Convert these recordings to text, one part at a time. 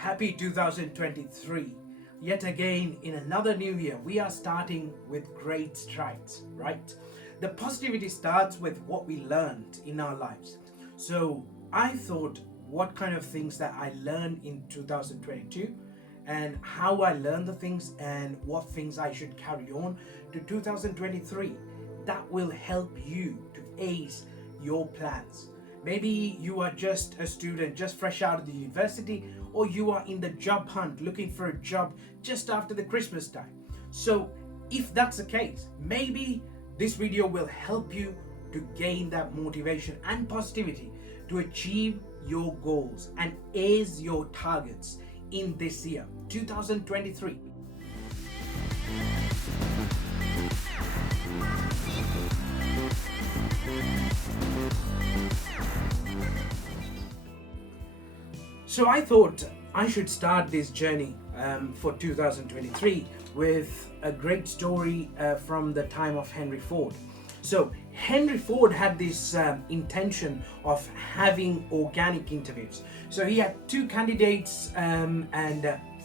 Happy 2023. Yet again, in another new year, we are starting with great strides, right? The positivity starts with what we learned in our lives. So I thought what kind of things that I learned in 2022 and how I learned the things and what things I should carry on to 2023 that will help you to ace your plans. Maybe you are just a student, just fresh out of the university, or you are in the job hunt looking for a job just after the Christmas time. So if that's the case, maybe this video will help you to gain that motivation and positivity to achieve your goals and ace your targets in this year, 2023. So I thought I should start this journey for 2023 with a great story from the time of Henry Ford. So Henry Ford had this intention of having organic interviews. So he had two candidates and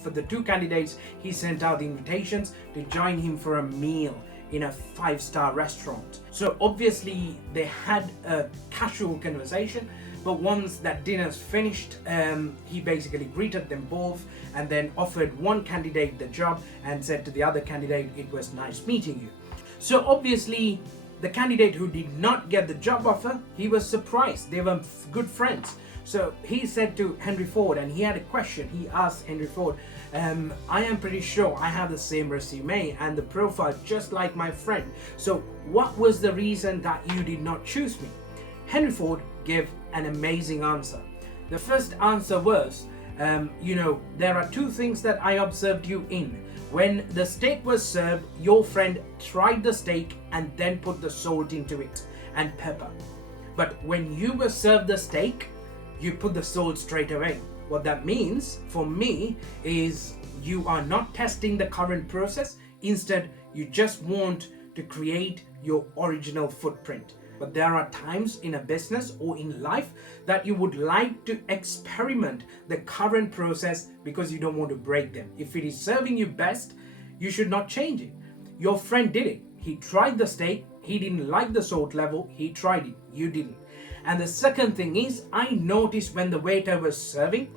for the two candidates he sent out invitations to join him for a meal in a 5-star restaurant. So obviously they had a casual conversation, but once that dinner's finished, he basically greeted them both and then offered one candidate the job and said to the other candidate, "It was nice meeting you." So obviously the candidate who did not get the job offer, he was surprised. They were good friends. So he said to Henry Ford, and he had a question. He asked Henry Ford, I am pretty sure I have the same resume and the profile just like my friend. So what was the reason that you did not choose me? Henry Ford gave an amazing answer. The first answer was, there are two things that I observed you in. When the steak was served, your friend tried the steak and then put the salt into it and pepper. But when you were served the steak, you put the salt straight away. What that means for me is you are not testing the current process. Instead, you just want to create your original footprint. But there are times in a business or in life that you would like to experiment the current process because you don't want to break them. If it is serving you best, you should not change it. Your friend did it. He tried the steak. He didn't like the salt level. He tried it. You didn't. And the second thing is, I noticed when the waiter was serving,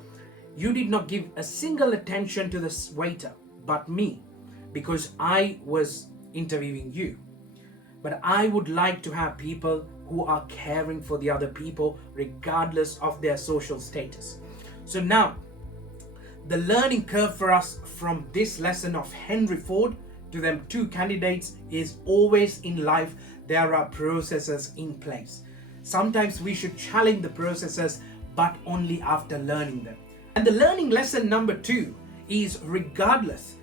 you did not give a single attention to the waiter, but me, because I was interviewing you. But I would like to have people who are caring for the other people regardless of their social status. So now, the learning curve for us from this lesson of Henry Ford to them two candidates is always in life there are processes in place. Sometimes we should challenge the processes, but only after learning them. And the learning lesson number 2 is regardless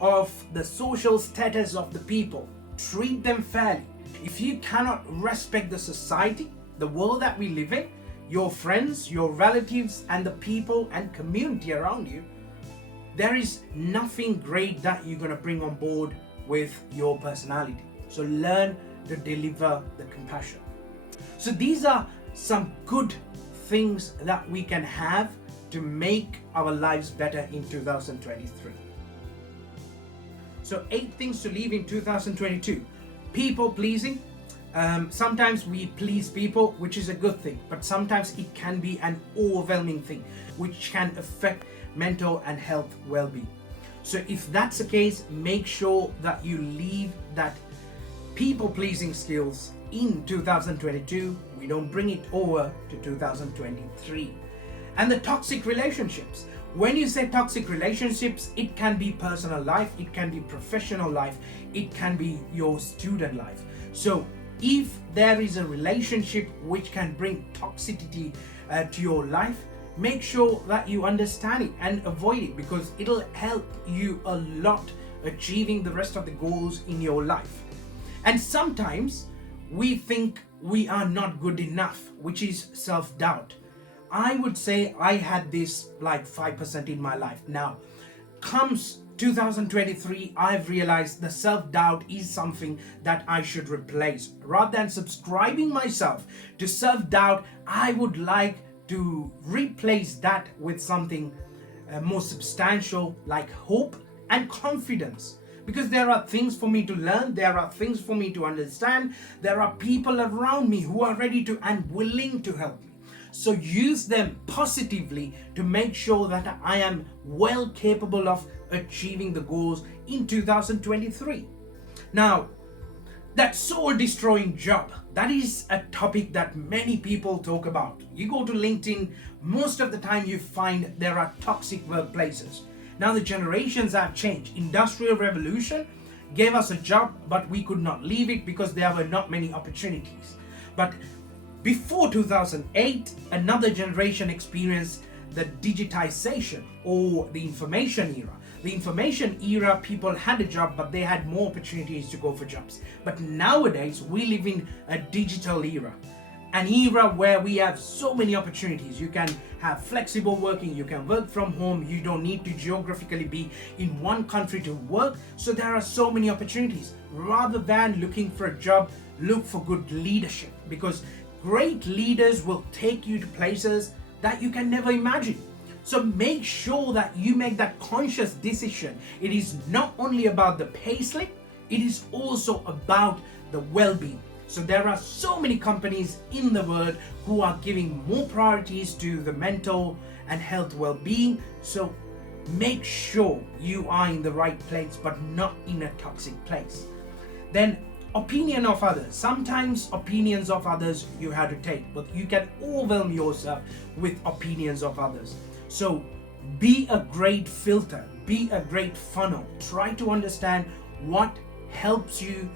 of the social status of the people, treat them fairly. If you cannot respect the society, the world that we live in, your friends, your relatives, and the people and community around you, there is nothing great that you're going to bring on board with your personality. So learn to deliver the compassion. So these are some good things that we can have to make our lives better in 2023. So 8 things to leave in 2022. People pleasing. Sometimes we please people, which is a good thing, but sometimes it can be an overwhelming thing, which can affect mental and health well-being. So if that's the case, make sure that you leave that people pleasing skills in 2022. We don't bring it over to 2023. And the toxic relationships. When you say toxic relationships, it can be personal life, it can be professional life, it can be your student life. So if there is a relationship which can bring toxicity to your life, make sure that you understand it and avoid it, because it'll help you a lot achieving the rest of the goals in your life. And sometimes we think we are not good enough, which is self-doubt. I would say I had this like 5% in my life. Now, comes 2023, I've realized the self-doubt is something that I should replace. Rather than subscribing myself to self-doubt, I would like to replace that with something more substantial, like hope and confidence. Because there are things for me to learn, there are things for me to understand, there are people around me who are ready to and willing to help me. So use them positively to make sure that I am well capable of achieving the goals in 2023. Now, that soul destroying job, that is a topic that many people talk about. You go to LinkedIn, most of the time you find there are toxic workplaces. Now the generations have changed. Industrial revolution gave us a job, but we could not leave it because there were not many opportunities. But before 2008, another generation experienced the digitization or the information era. The information era, people had a job, but they had more opportunities to go for jobs. But nowadays, we live in a digital era. An era where we have so many opportunities. You can have flexible working, you can work from home, you don't need to geographically be in one country to work. So there are so many opportunities. Rather than looking for a job, look for good leadership, because great leaders will take you to places that you can never imagine. So make sure that you make that conscious decision. It is not only about the payslip, it is also about the well-being. So there are so many companies in the world who are giving more priorities to the mental and health well-being. So make sure you are in the right place, but not in a toxic place. Then opinion of others. Sometimes opinions of others you have to take, but you can overwhelm yourself with opinions of others. So be a great filter, be a great funnel. Try to understand what helps you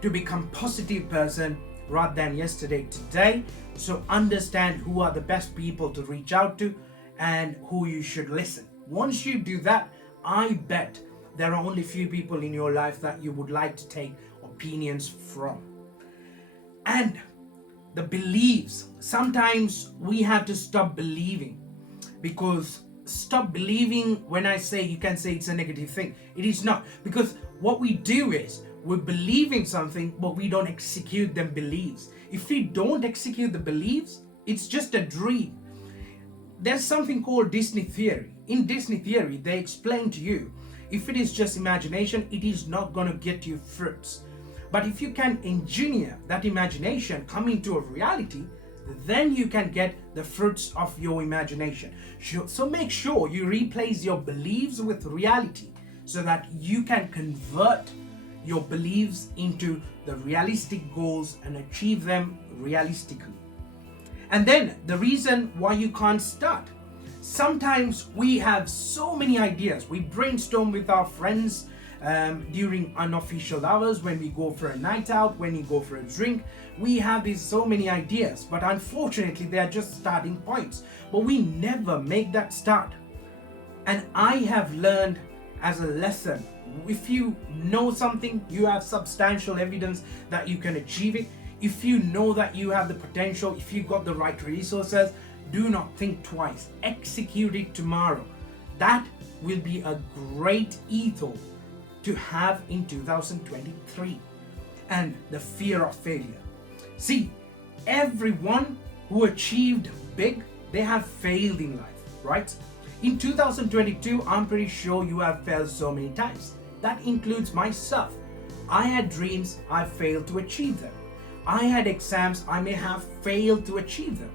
to become a positive person rather than yesterday, today. So understand who are the best people to reach out to and who you should listen. Once you do that, I bet there are only few people in your life that you would like to take opinions from. And the beliefs, sometimes we have to stop believing, because stop believing, when I say, you can say it's a negative thing, it is not, because what we do is we believe in something but we don't execute them beliefs. If we don't execute the beliefs, it's just a dream. There's something called Disney theory. In Disney theory, they explain to you, if it is just imagination, it is not going to get you fruits. But if you can engineer that imagination come into a reality, then you can get the fruits of your imagination. So make sure you replace your beliefs with reality so that you can convert your beliefs into the realistic goals and achieve them realistically. And then the reason why you can't start. Sometimes we have so many ideas. We brainstorm with our friends during unofficial hours, when we go for a night out, when we go for a drink. We have these so many ideas, but unfortunately they are just starting points. But we never make that start. And I have learned as a lesson, if you know something, you have substantial evidence that you can achieve it. If you know that you have the potential, if you got the right resources, do not think twice. Execute it tomorrow. That will be a great ethos to have in 2023. And the fear of failure. See, everyone who achieved big, they have failed in life, right? In 2022, I'm pretty sure you have failed so many times. That includes myself. I had dreams, I failed to achieve them. I had exams, I may have failed to achieve them.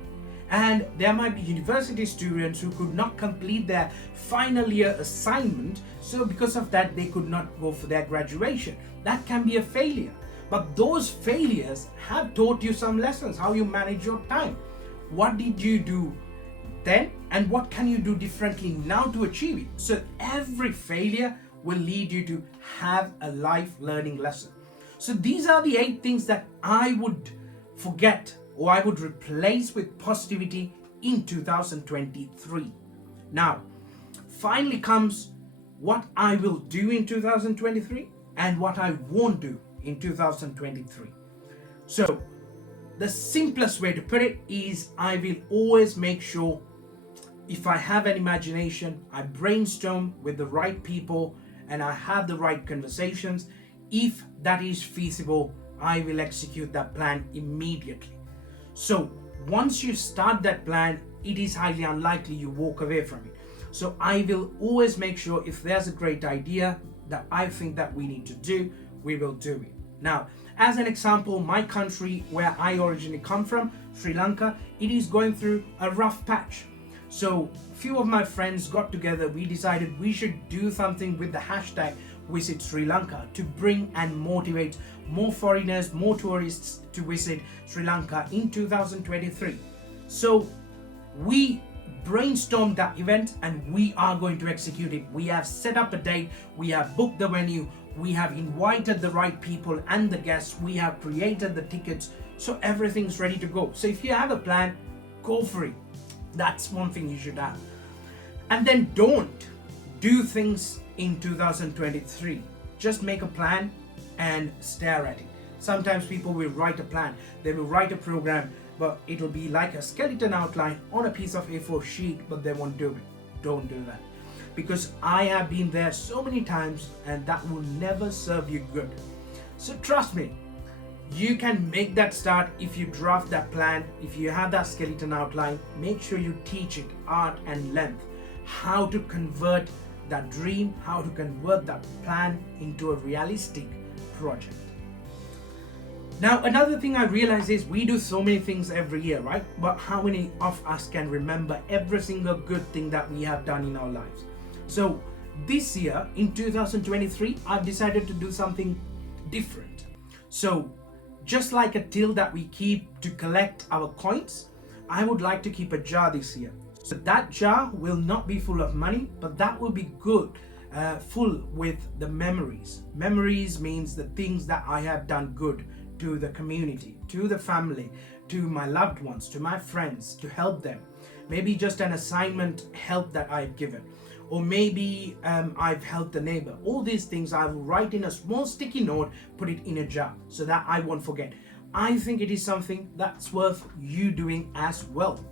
And there might be university students who could not complete their final year assignment, so because of that they could not go for their graduation. That can be a failure. But those failures have taught you some lessons, how you manage your time. What did you do then, and what can you do differently now to achieve it? So every failure will lead you to have a life learning lesson. So these are the 8 things that I would forget or I would replace with positivity in 2023. Now, finally comes what I will do in 2023 and what I won't do in 2023. So the simplest way to put it is, I will always make sure, if I have an imagination, I brainstorm with the right people and I have the right conversations. If that is feasible, I will execute that plan immediately. So once you start that plan, it is highly unlikely you walk away from it. So I will always make sure if there's a great idea that I think that we need to do, we will do it. Now, as an example, my country where I originally come from, Sri Lanka, it is going through a rough patch. So few of my friends got together, we decided we should do something with the hashtag Visit Sri Lanka to bring and motivate more foreigners, more tourists to visit Sri Lanka in 2023. So we brainstormed that event and we are going to execute it. We have set up a date, we have booked the venue, we have invited the right people and the guests, we have created the tickets, so everything's ready to go. So if you have a plan, go for it. That's one thing you should have. And then don't do things in 2023. Just make a plan and stare at it. Sometimes people will write a plan, they will write a program, but it'll be like a skeleton outline on a piece of A4 sheet, but they won't do it. Don't do that. Because I have been there so many times and that will never serve you good. So trust me, you can make that start if you draft that plan, if you have that skeleton outline, make sure you teach it art and length, how to convert that dream, how to convert that plan into a realistic project. Now, another thing I realize is we do so many things every year, right? But how many of us can remember every single good thing that we have done in our lives? So this year, in 2023, I've decided to do something different. So just like a till that we keep to collect our coins, I would like to keep a jar this year. So that jar will not be full of money, but that will be good, full with the memories. Memories means the things that I have done good to the community, to the family, to my loved ones, to my friends, to help them. Maybe just an assignment help that I've given. Or maybe I've helped the neighbor. All these things I will write in a small sticky note, put it in a jar so that I won't forget. I think it is something that's worth you doing as well.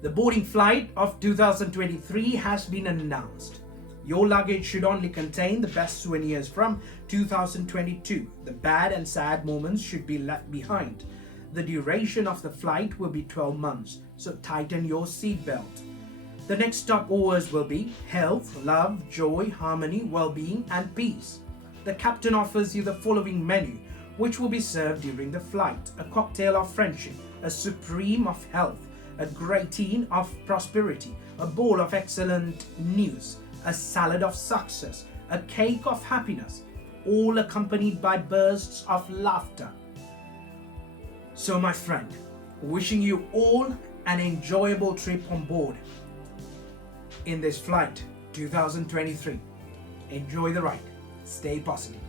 The boarding flight of 2023 has been announced. Your luggage should only contain the best souvenirs from 2022. The bad and sad moments should be left behind. The duration of the flight will be 12 months, so tighten your seatbelt. The next stopovers will be health, love, joy, harmony, well-being, and peace. The captain offers you the following menu, which will be served during the flight: a cocktail of friendship, a supreme of health, a gratin of prosperity, a bowl of excellent news, a salad of success, a cake of happiness, all accompanied by bursts of laughter. So my friend, wishing you all an enjoyable trip on board in this flight 2023. Enjoy the ride. Stay positive.